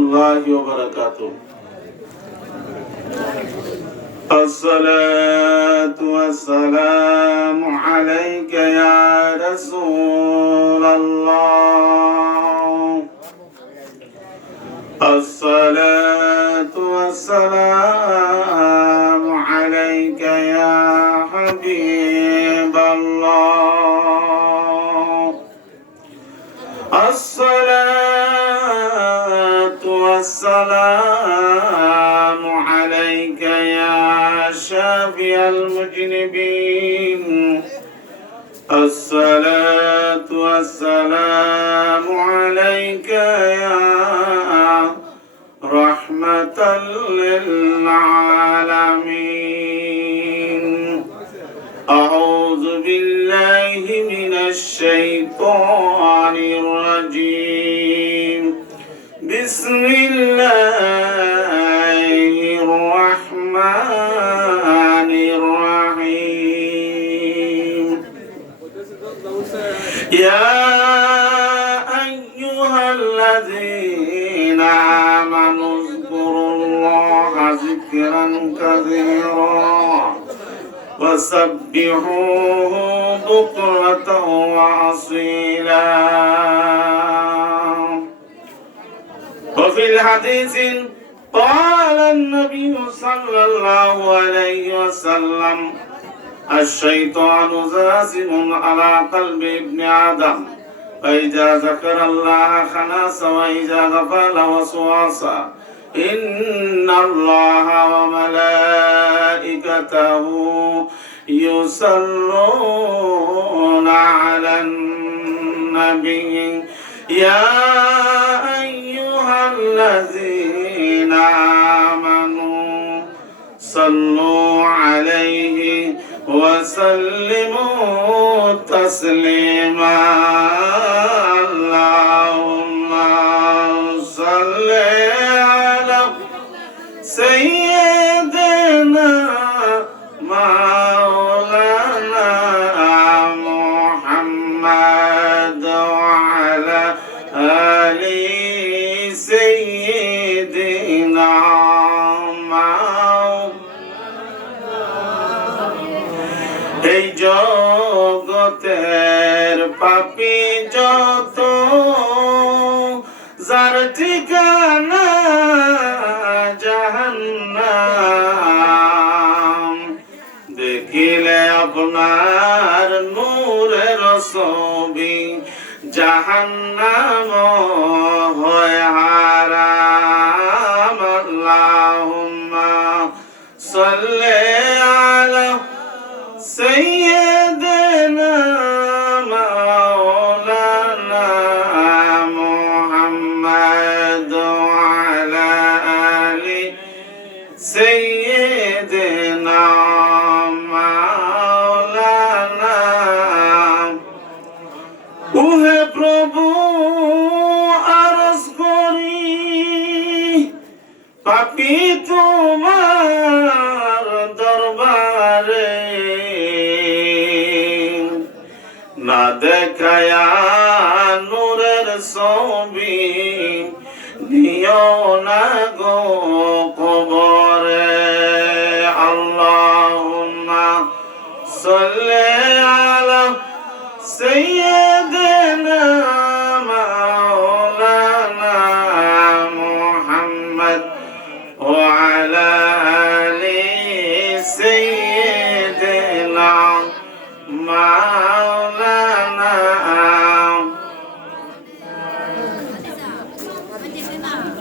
الله وبركاته. الصلاة والسلام عليك يا رسول الله. الصلاة والسلام عليك يا حبيب الله. الصلاة والسلام عليك يا شافي المذنبين. الصلاة والسلام عليك يا رحمة للعالمين. أعوذ بالله من الشيطان الرجيم. بسم الله الرحمن الرحيم. يا أيها الذين آمنوا اذكروا الله ذكرا كثيرا وسبحوه بكرة وأصيلا. وفي الحديث قال النبي صلى الله عليه وسلم: الشيطان زاسم على قلب ابن آدم، فإذا ذكر الله خناس وإذا غفل وسواس. إن الله وملائكته يصلون على النبي يا أيها الذين آمنوا صلوا عليه وسلموا تسليما. اللهم صل على سيدنا مولانا محمد وعلى آل سيدنا এই জগতের পাপী যত যার ঠিকানা জাহান্নাম, দেখিলে আপনার নূরের ছবি জাহান্নাম হয় হারাম। আল্লাহুম্মা সাল্লি আলা سيدنا مولانا محمد وعلى آل سيدنا مولانا। ওহে প্রভু আরজ করি পাপী তোমার দরবারে, না দেখায়া নূরের ছবি নিও না গো কবরে। আল্লাহুম্মা সাল্লি আলা সাইয়্যিদিনা মাওলানা মুহাম্মদ ওয়া আলা আলি সাইয়্যিদিনা মাওলানা।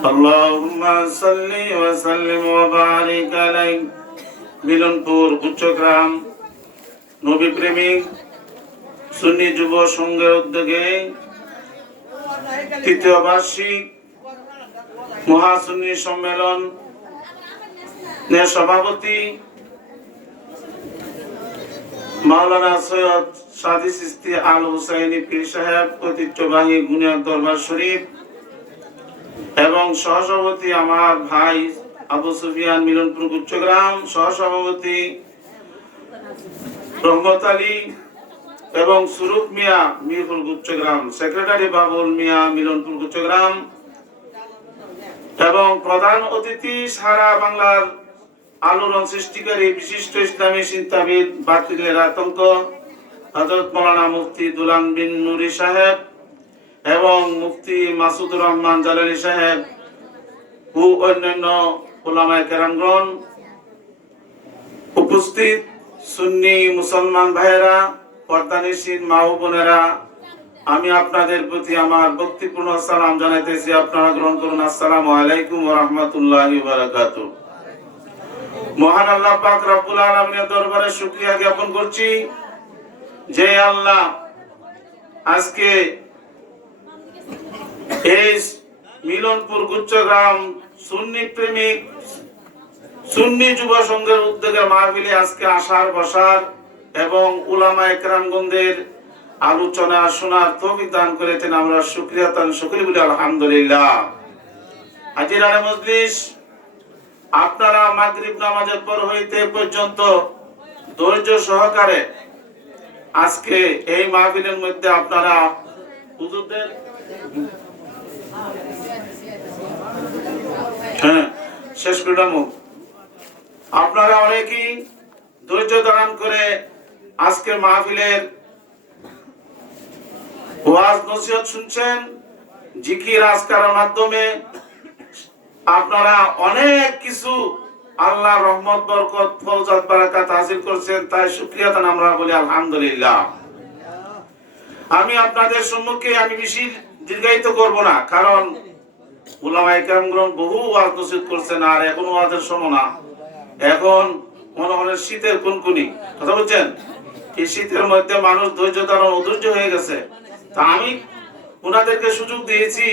আল্লাহুম্মা সাল্লি ওয়া সাল্লিম ওয়া বারিক আলাইহি। মিলনপুর উচ্চগ্রাম নবী প্রেমিক সুন্নি যুব সংঘের উদ্যোগে তৃতীয় বার্ষিক মহাসুন্নি সম্মেলন সভাপতি মাওলানা সৈয়দ সাদি চিশতি আল হুসাইনি পীর সাহেব, ঐতিহ্যবাহী গুনিয়া দরবার শরীফ এবং সহসভাপতি আমার ভাই আবু সুফিয়ান মিলনপুর উচ্চগ্রাম, সহসভাপতি রহমত আলী এবং সুরুপ মিয়া মিরপুর গুচ্ছগ্রাম, সেক্রেটারি বাবুল মিয়া মিলনপুর গুচ্ছগ্রাম, এবং প্রধান অতিথি সারা বাংলার আলোড়ন সৃষ্টিকারী বিশিষ্ট ইসলামী চিন্তাবিদ বাতিলের আতঙ্ক হযরত মাওলানা মুফতি দুলান বিন নুরি সাহেব এবং মুফতি মাসুদুর রহমান জালালী সাহেব ও অন্যান্য উলামায়ে কেরামগণ, উপস্থিত সুন্নি মুসলমান ভাইয়েরা, পর্দানিশীন মা ও বোনেরা, আমি আপনাদের প্রতি আমার ভক্তিপূর্ণ সালাম জানাইতেছি। আপনারা গ্রহণ করুন। আসসালামু আলাইকুম ওয়া রাহমাতুল্লাহি ওয়া বারাকাতুহু। মহান আল্লাহ পাক রব্বুল আলামিনের দরবারে শুকরিয়া জ্ঞাপন করছি যে আল্লাহ আজকে এই মিলনপুর গুচ্ছগ্রাম সুন্নি প্রেমিক সুন্নি যুব সংঘের উদ্যোগে মাহফিলে আজকে আসার বসার এবং উলামায়ে কেরামগণদের আলোচনা শোনার তৌফিক দান করেছেন। আমরা শুকরিয়া তান শুকরি বলি আলহামদুলিল্লাহ। হাজিরানে মজলিস, আপনারা মাগরিব নামাজের পর হইতে পর্যন্ত ধৈর্য সহকারে আজকে এই মাহফিলের মধ্যে আপনারা হুজুরদের শেষ বিরাম, আপনারা অনেকেই ধৈর্য ধারণ করে আজকে মাহফিলের ওয়াজ নসিহত শুনছেন, জিকির আজকারের মাধ্যমে আপনারা অনেক কিছু আল্লাহর রহমত বরকত ফৌজাত বারাকাত হাসিল করছেন, তাই শুকরিয়া তান আমরা বলি আলহামদুলিল্লাহ। আমি আপনাদের সম্মুখে আমি বেশি দীর্ঘায়িত করব না, কারণ উলামায়ে কেরামগণ বহু ওয়াজ নসিহত করছেন আর এখন ওয়াজের সময় না। এখন মনে হয় শীতের কুনকুনি, কথা বলছেন, এই শীতের মধ্যে মানুষ ধৈর্য ধারণ অধৈর্য হয়ে গেছে। তা আমি ওনাদেরকে সুযোগ দিয়েছি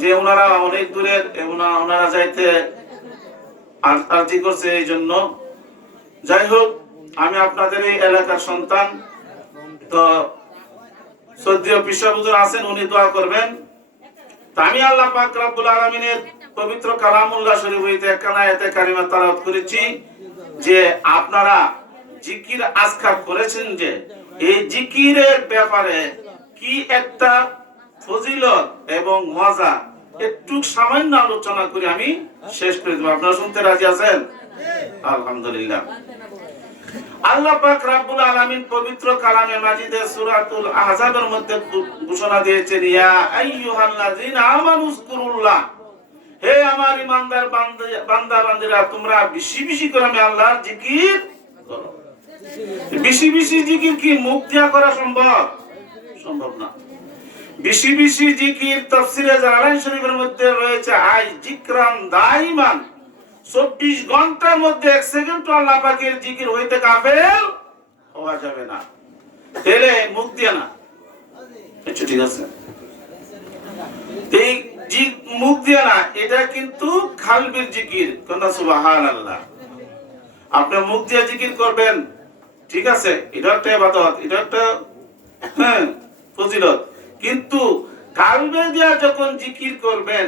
যে ওনারা অনেক দূরের, ওনারা যাইতে আর্জি করছে, এই জন্য। যাই হোক, আমি আপনাদের এই এলাকার সন্তান, তো শ্রদ্ধেয় পিসা হুজুর আছেন, উনি দোয়া করবেন। তা আমি আল্লাহ পাক রব্বুল আলামিনের পবিত্র কালামুল্লাহ শরীফ হইতে একখানা আয়াতে কারিমা তেলাওয়াত করেছি যে আপনারা জিকির আজকার করেছেন, যে এই জিকিরের ব্যাপারে কি একটা ফজিলত এবং মজা একটু সামান্য আলোচনা করে আমি শেষ করে দেব। আপনারা শুনতে রাজি আছেন? আলহামদুলিল্লাহ। আল্লাহ পাক রব্বুল আলামিন পবিত্র কালামে মাজিদে সূরাতুল আহজাবের মধ্যে ঘোষণা দিয়েছেন, ইয়া আইয়ুহাল্লাযিনা আমানুযকুরুল্লাহ, হে আমার ঈমানদার বান্দা বান্দীরা, তোমরা বেশি বেশি করে আমি আল্লাহর জিকির করো। বেশি বেশি জিকির কি মুখ দিয়া করা সম্ভব? সম্ভব না। বেশি বেশি জিকির তাফসীরে জালালাইন শরীফের মধ্যে রয়েছে, আই জিকরান দাইমান, 24 ঘন্টার মধ্যে 1 সেকেন্ড আল্লাহ পাকের জিকির হইতে গাফেল হওয়া যাবে না। তাহলে মুখ দিয়া না, আচ্ছা ঠিক আছে, এই মুখ দিয়া না, এটা কিন্তু কালবের জিকির। কোন সুবহানাল্লাহ। আপনি মুখ দিয়ে জিকির করবেন, ঠিক আছে, এটা একটা ইবাদত, এটা একটা ফজিলত, কিন্তু কালবে দিয়া যখন জিকির করবেন,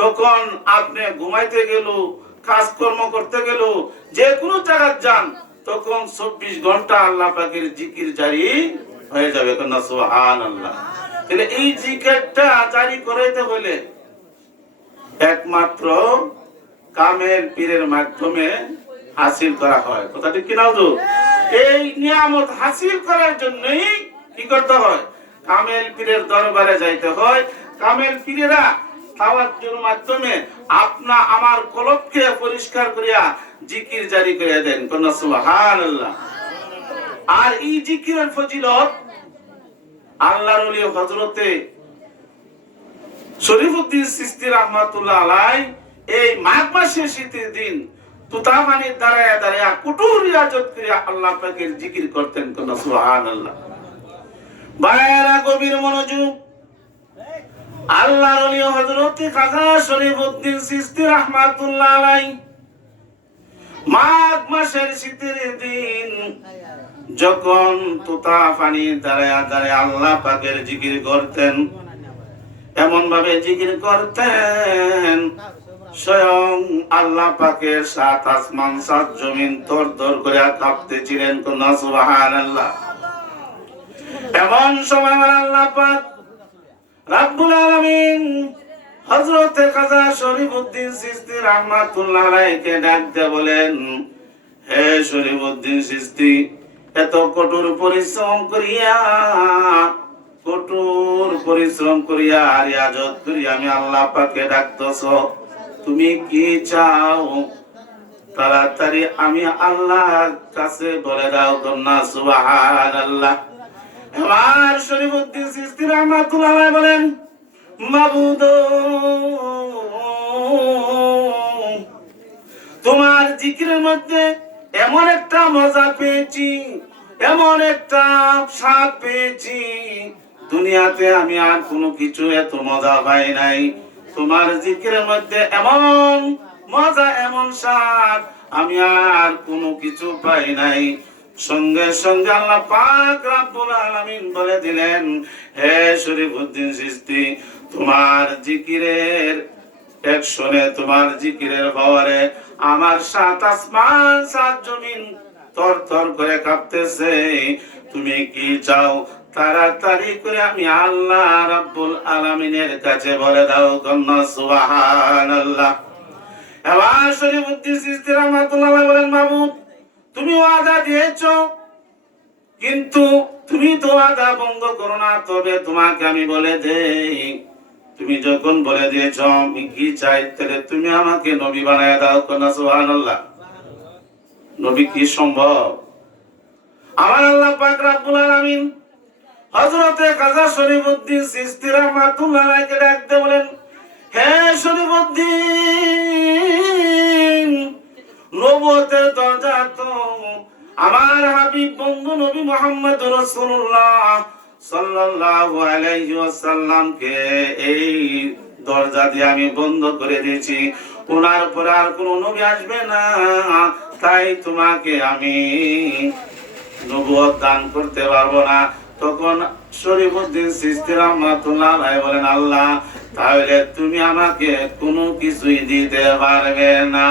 তখন আপনি ঘুমাইতে গেল, কাজকর্ম করতে গেল, যে কোনো জায়গায় যান, তখন 24 ঘন্টা আল্লাহ পাকের জিকির জারি হয়ে যাবে। কোন সুবহানাল্লাহ। তাহলে এই জিকিরটা জারি করাইতে হলে একমাত্র কামেল পীরের মাধ্যমে হাসিল করা হয়। কথা ঠিক কিনা হুজুর? এই নিয়ামত হাসিল করার জন্যই কি করতে হয়? কামেল পীরের দরবারে যাইতে হয়। কামেল পীরেরা তাওয়াজ্জুর মাধ্যমে আপনা আমার কলবকে পরিষ্কার করিয়া জিকির জারি করে দেন। কোন সুবহানাল্লাহ। আর এই জিকিরের ফজিলত আল্লাহর ওলি হযরতে শরীফউদ্দিন চিশতি রাহমাতুল্লাহ আলাইহি এই মাঘ মাসের শীতের দিন তুতামানির দাঁড়ায়া দাঁড়ায়া কুটুর রিয়াজত করিয়া আল্লাহ পাকের জিকির করতেন। কোন সুবহানাল্লাহ। বাইরা গভীর মনোযোগ, আল্লাহর ওলি হযরতে খাজা শরীফউদ্দিন চিশতি রাহমাতুল্লাহ আলাইহি মাঘ মাসের শীতের দিন যখন তুতা পানির দাঁড়ায়া দাঁড়ায়া আল্লাহ পাকের জিকির করতেন, এমন ভাবে জিকির করতেন স্বয়ং আল্লাহ পাকের 7 আসমান 7 জমিন থরথর করে কাঁপতেছিলেন। কোন সুবহানাল্লাহ। এমন সময় আল্লাহ পাক রব্বুল আলামিন হযরতে খাজা শরীফউদ্দীন চিশতি রাহমাতুল্লাহ আলাইহিকে ডাক দিয়ে বলেন, হে শরীফউদ্দীন চিশতি, এত কঠোর পরিশ্রম করিয়া রিয়াজত করিয়া আমি আল্লাহ পাককে ডাকতেছ, তুমি কি চাও? তাড়াতাড়ি আমি আল্লাহর কাছে বলে দাও কন্যা সুবহানাল্লাহ। এবার শরীফউদ্দীন চিশতি রাহমাতুল্লাহ আলাইহি বলেন, মাবুদ, তোমার জিকিরের মধ্যে এমন একটা মজা পেয়েছি, এমন একটা স্বাদ পেয়েছি, দুনিয়াতে আমি আর কোনো কিছু এত মজা পাই নাই। তোমার জিকিরের মধ্যে এমন মজা, এমন স্বাদ আমি আর কোনো কিছু পাই নাই। সঙ্গে সঙ্গে আল্লাহ পাক রব্বুল আলামিন বলে দিলেন, হে শরীফউদ্দীন চিশতি, তোমার জিকিরের একশনে, তোমার জিকিরের পাওয়ারে আমার সাত আসমান সাত জমিন থরথর করে কাঁপতেছে। তুমি কি চাও? তাড়াতাড়ি করে আমি আল্লাহ রাব্বুল আলামিনের কাছে বলে দাও কন্যা সুবহানাল্লাহ। এবার শরীফউদ্দীন চিশতি রাহমাতুল্লাহ আলাইহি বলেন, মাবুদ, তুমি ওয়াদা দিয়েছো, কিন্তু তুমি তো ওয়াদা ভঙ্গ করো না। তবে তোমাকে আমি বলে দেই, তুমি যখন বলে দিয়েছো আমি কি চাই, তাহলে তুমি আমাকে নবী বানায় দাও কন্যা সুবহানাল্লাহ। নবী কি সম্ভব? আমার আল্লাহ পাক রব্বুল আলামিন হযরতে খাজা শরীফউদ্দীন চিশতি রাহমাতুল্লাহ আলাইহি ডাকতে বলেন, হে শরীফউদ্দীন, নবুয়তের দরজা তো আমার হাবিব বন্ধু নবী মুহাম্মদ রাসূলুল্লাহ সাল্লাল্লাহু আলাইহি ওয়াসাল্লামকে এই দরজা দিয়ে আমি বন্ধ করে দিয়েছি। ওনার পরে আর কোনো নবী আসবে না, তাই তোমাকে আমি নবুয়ত দান করতে পারবো না। তখন শরীফউদ্দীন চিশতি রাহমাতুল্লাহ আলাইহি বলেন, আল্লাহ, তাহলে তুমি আমাকে কোনো কিছুই দিতে পারবে না।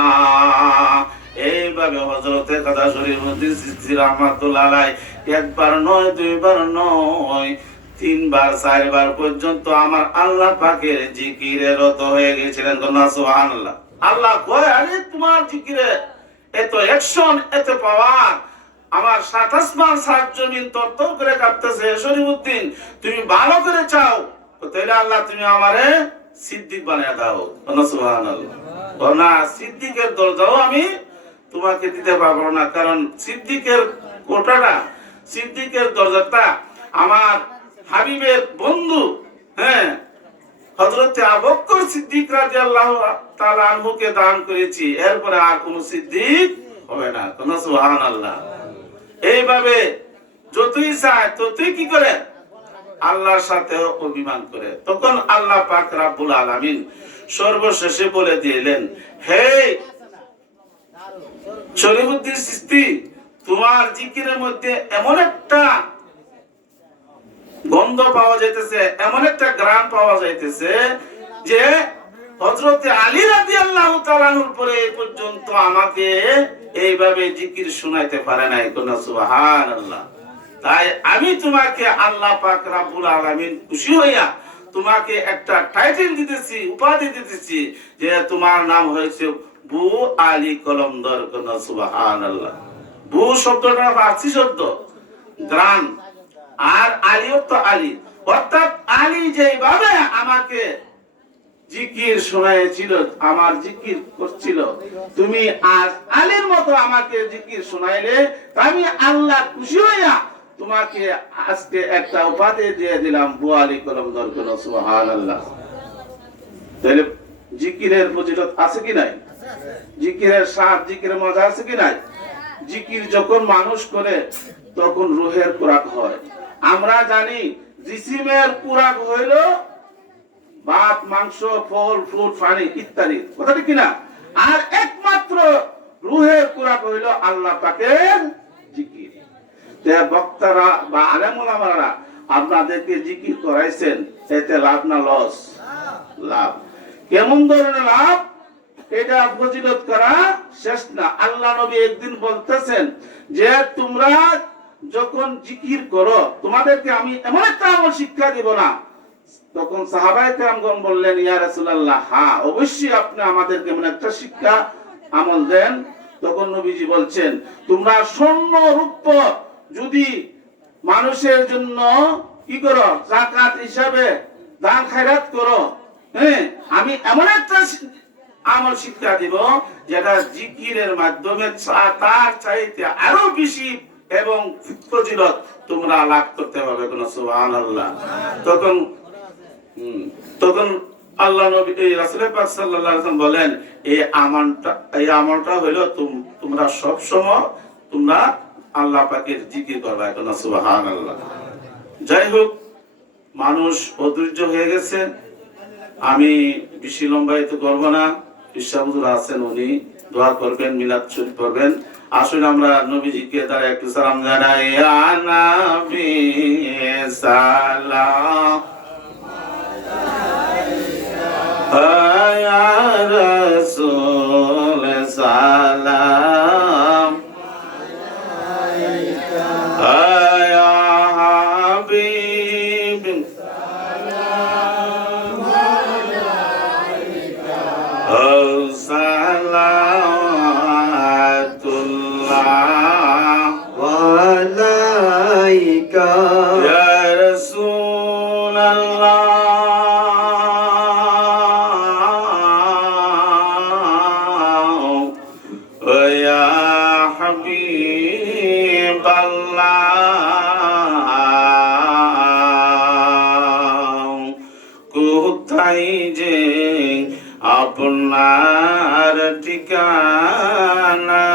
এইভাবে হযরতে খাজা শরীফউদ্দীন চিশতি রাহমাতুল্লাহ আলাইহি একবার নয়, দুইবার নয়, তিনবার চারবার পর্যন্ত আমার আল্লাহ পাকের জিকিরে রত হয়ে গেছিলেন কন্যা সুবহানাল্লাহ। আল্লাহ কয়, আরে তোমার জিকিরে এত অ্যাকশন, এত পাওয়ার, আমার সাত আসমান সাত জমিন তরতর করে কাঁপতেছে। শরীফউদ্দীন, তুমি ভালো করে চাও, তাহলে আল্লাহ তুমি আমারে সিদ্দিক বানিয়ে দাও কন্যা সুবহানাল্লাহ। না, সিদ্দিকের দরজাও আমি তোমাকে দিতে পারবো না, কারণ সিদ্দিকের কোটাটা, সিদ্দিকের দরজাটা আমার হাবিবের বন্ধু, হ্যাঁ, হযরতে আবু বকর সিদ্দিক রাদিয়াল্লাহু তাআলা আনহুকে দান করেছি। এরপরে আর কোন সিদ্দিক হবে না কন্যা সুবহানাল্লাহ। এইভাবে যতই চায় ততই কি করে? আল্লাহর সাথে অভিমান করে। তখন আল্লাহ পাক রব্বুল আলামিন সর্বশেষে বলে দিলেন, হে শরীফউদ্দীন চিশতি, তোমার জিকিরের মধ্যে এমন একটা গন্ধ পাওয়া যাইতেছে, এমন একটা ঘ্রাণ পাওয়া যাইতেছে যে হযরতে আলী রাদিয়াল্লাহু তাআলা আনহুর পরে এই পর্যন্ত আমাকে এইভাবে জিকির শোনাইতে পারে নাই কন্যা সুবহানাল্লাহ। তাই আমি তোমাকে আল্লাহ পাক রব্বুল আলামিন খুশি হইয়া তোমাকে একটা টাইটেল দিতেছি, উপাধি দিতেছি, যে তোমার নাম হয়েছে বু আলী কলমদর কন্যা সুবহানাল্লাহ। বু শব্দটা ফারসি শব্দ, গ্রান, আর আলী তো আলী, অর্থাৎ আলী যেভাবে আমাকে জিকির শোনাইছিল, আমার জিকির করছিল, তুমি আজ আলীর মতো আমাকে জিকির শোনাইলে, আমি আল্লাহ খুশি হইয়া তোমাকে আজকে একটা উপাধি দিয়ে দিলাম, বু আলী কলমদর কন্যা সুবহানাল্লাহ। তাহলে জিকিরের ফজিলত আছে কি নাই? জিকিরের স্বাদ, জিকিরের মজা আছে কি নাই? জিকির যখন মানুষ করে তখন রূহের খোরাক হয়। আমরা জানি জিসিমের খোরাক হইল ভাত, মাংস, ফল, ফ্রুট, পানি ইত্যাদি, কথা ঠিক কিনা? আর একমাত্র রূহের খোরাক হইল আল্লাহ পাকের জিকির। বক্তারা বা আলেম ওলামারা আপনাদেরকে জিকির করাইছেন, এতে লাভ না লস? লাভ। কেমন ধরনের লাভ? এটা ফজিলত করা শেষ না। আল্লাহ নবী একদিন বলতেছেন যে তোমরা যখন জিকির করো, তোমাদেরকে আমি এমন একটা আমল শিক্ষা দিব না তখন সাহাবায়ে কেরামগণ বললেন, ইয়া রাসূলুল্লাহ, হ্যাঁ অবশ্যই আপনি আমাদেরকে এমন একটা শিক্ষা আমল দেন। তখন নবীজি বলছেন, তোমরা স্বর্ণ রূপ্য যদি মানুষের জন্য কি করো, যাকাত হিসাবে দান খায়রাত করো, হ্যাঁ, আমি এমন একটা আমল শিক্ষা দিব যেটা জিকিরের মাধ্যমে তার চাইতে আরো বেশি এবং ফজিলত তোমরা লাভ করতে পারবে। কোন সুবহানাল্লাহ। তখন তখন আল্লাহ নবী রাসূল পাক সাল্লাল্লাহু আলাইহি ওয়াসাল্লাম বলেন, এই আমলটা হলো তোমরা সব সময় তোমরা আল্লাহ পাকের জিকির করবে। কোন সুবহানাল্লাহ। যাই হোক, মানুষ অধৈর্য হয়ে গেছে, আমি বেশি লম্বায়িত করব না। হুজুর আছেন, উনি দোয়া করবেন, মিলাদ শরীফ পড়বেন। আসলে আমরা নবীজিকে দ্বারা একটু সালাম জানাই। ইয়া নবী সালাম ইয়া রাসূল সালাম ইয়া হাবিব সালাতুল্লাহ আলাইকা ইয়া রাসূলুল্লাহ ইয়া হাবিবাল্লাহ। কোথায় যে আপনার ঠিকানা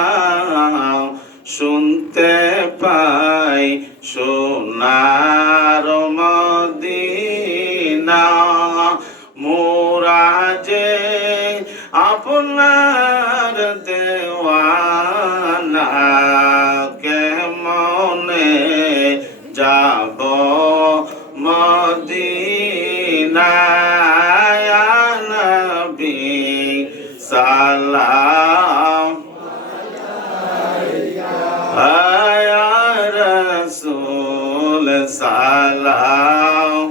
শুনতে পাই সোনার মদিনা, মোরা যে আপনার দেওয়ানা, কেমনে যাব মদিনা। ইয়া নবী সালাম ইয়া রাসূল সালাম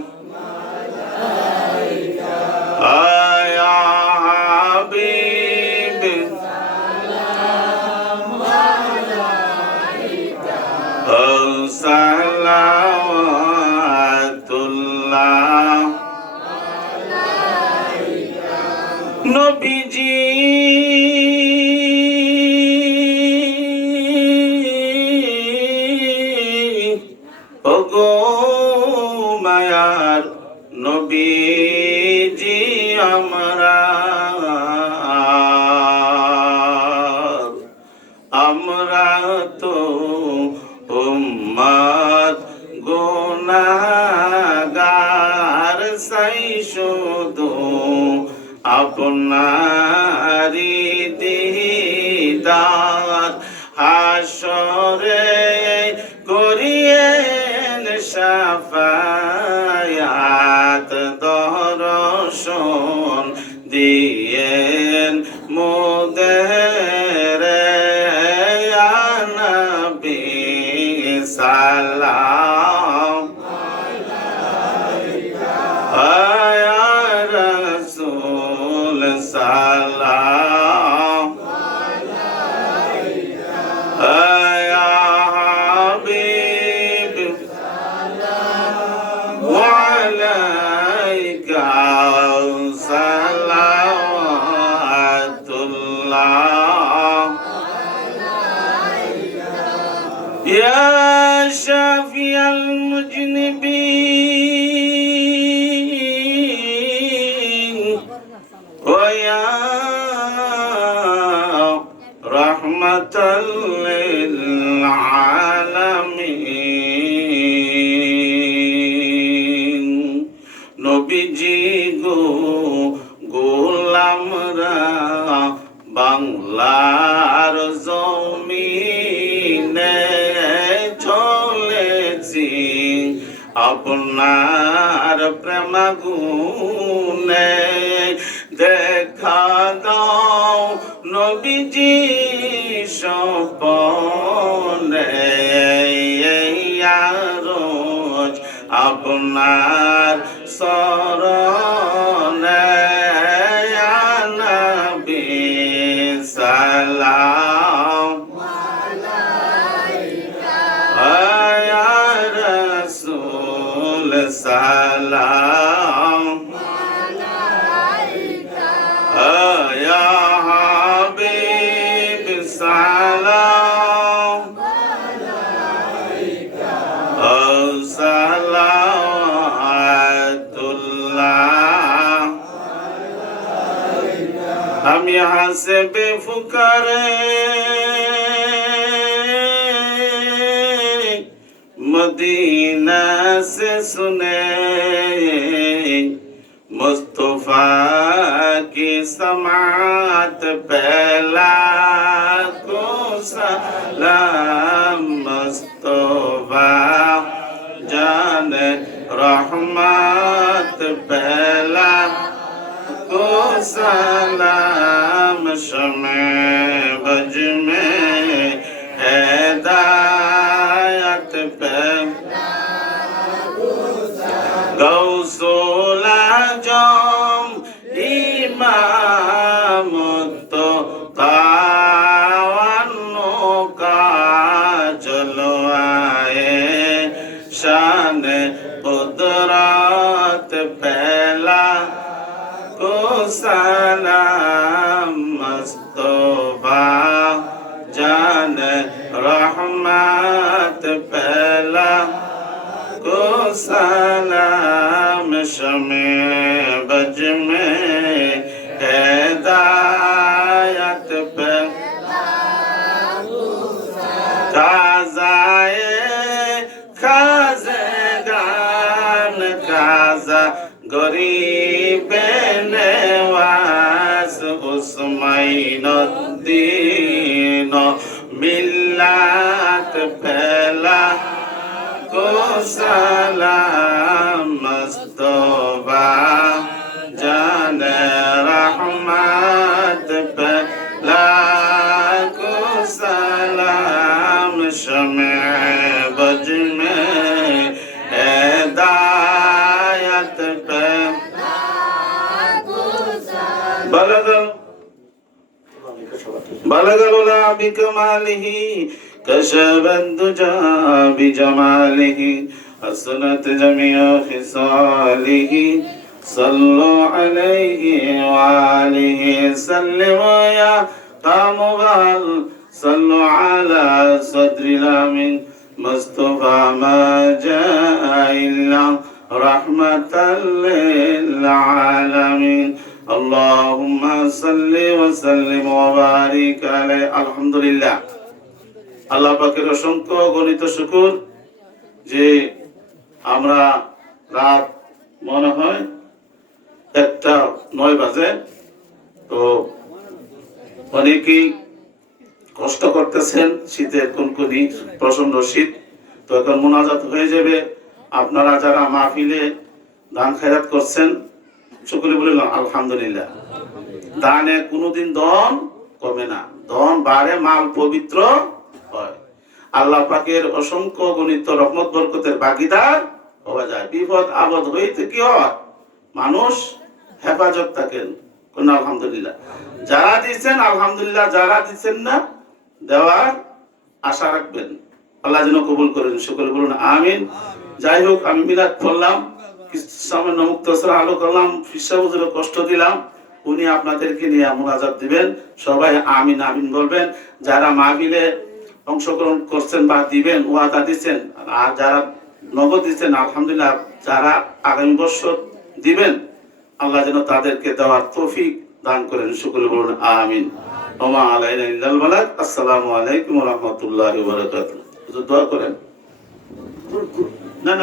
ইয়া হাবিব সালাওয়াতুল্লাহ। নবীজি ওগো মায়ার নবীজি, আমরা তো উম্মত গুনাহগার, সাই শুধু আপনারি দিদার। হাসরে করিয়েন শাফায়াত, দর্শন দিয়েন মোদের। ইয়া নবী সালাম ইয়া রাসূল সালাম ইয়া হাবিব ওয়া আলাইকা সালাওয়াতুল্লাহ। ইয়া শাফিয়াল মুজনিবিন ওয়া ইয়া রাহমাতাল লিল আলামিন। নবীজি গো, গোলামরা বাংলার জমিনে চলেছি আপনার প্রেমাগুনে। দেখা দাও নবীজি স্বপনে, রোজ আপনার সরণে ইয়া নবী সালাম ইয়া রাসূল সালাম ইয়া হাবিব সালাম সালাওয়াতুল্লাহ हम यहाँ से बेफुकारे मदीना से सुने मुस्तफा की समात पहला को सलाम मुस्तफा जाने रहमत पहला को सलाम शमे बज में हिदायत पे गौसुल आजम इमाम तो तावन्नो का जलवाए शान कुदरत पहला को सलाम मुस्तफा जान रहमत पहला को सलाम शमे बज में हिदायत पे काज़ाए खाज़गान काज़ा गरीब नवाज उस्माइनुद्दीन मिल्लत पहला को सलाम मुस्तफा जान रहमत पहला को सलाम शमे बज में हिदायत पे बलगल उला बिकमालिही कशफ दुजा बिजमालिही हसनत जमीअ खिसालिही सल्लु अलैहि वालिहि सल्लिमु या कामुबाल सल्लु अला सद्रिल आमीन मुस्तफा मा जाअ इल्ला रहमतल लिल आलमीन अल्लाहुम्मा सल्लि व सल्लिम व बारिक अलैहि আলহামদুলিল্লাহ আল্লাহ পাকের অসংখ্য গণিত শুকর যে আমরা রাত মনে হয় 1:09 বাজে তো অনেকেই কষ্ট করতেছেন শীতের কনকনি প্রচন্ড শীত তো এখন মোনাজাত হয়ে যাবে আপনারা যারা মাহফিলে দান খয়রাত করছেন সকলে বলেন আলহামদুলিল্লাহ দানে কোনোদিন দন কমে না দন বাড়ে মাল পবিত্র হয় আল্লাহ পাকের অসংখ্য গণিত রহমত বরকতের ভাগীদার হওয়া যায় বিপদ আপদ হইতে কি হয় মানুষ হেফাজত থাকেন কোন আলহামদুলিল্লাহ যারা দিচ্ছেন আলহামদুলিল্লাহ যারা দিচ্ছেন না দেওয়ার আশা রাখবেন আল্লাহ যেন কবুল করেন সকলে বলুন আমিন যাই হোক আমি মিলাদ পড়লাম সামান্য মুক্তসর আলো করলাম ফিসা হুজুরের কষ্ট দিলাম উনি আপনাদেরকে নিয়ে মুনাজাত দিবেন সবাই আমিন আমিন বলবেন যারা মাহফিলে অংশগ্রহণ করছেন বা দিবেন ওয়াদা দিচ্ছেন আর যারা নগদ দিচ্ছেন আলহামদুলিল্লাহ যারা আগামী বছর দিবেন আল্লাহ যেন তাদেরকে দেওয়ার তৌফিক দান করেন সকলে বলুন আমিন ওমা আলাইনা ইল্লাল বালাগ আসসালামু আলাইকুম ওয়া রাহমাতুল্লাহি ওয়া বারাকাতুহু দোয়া করেন না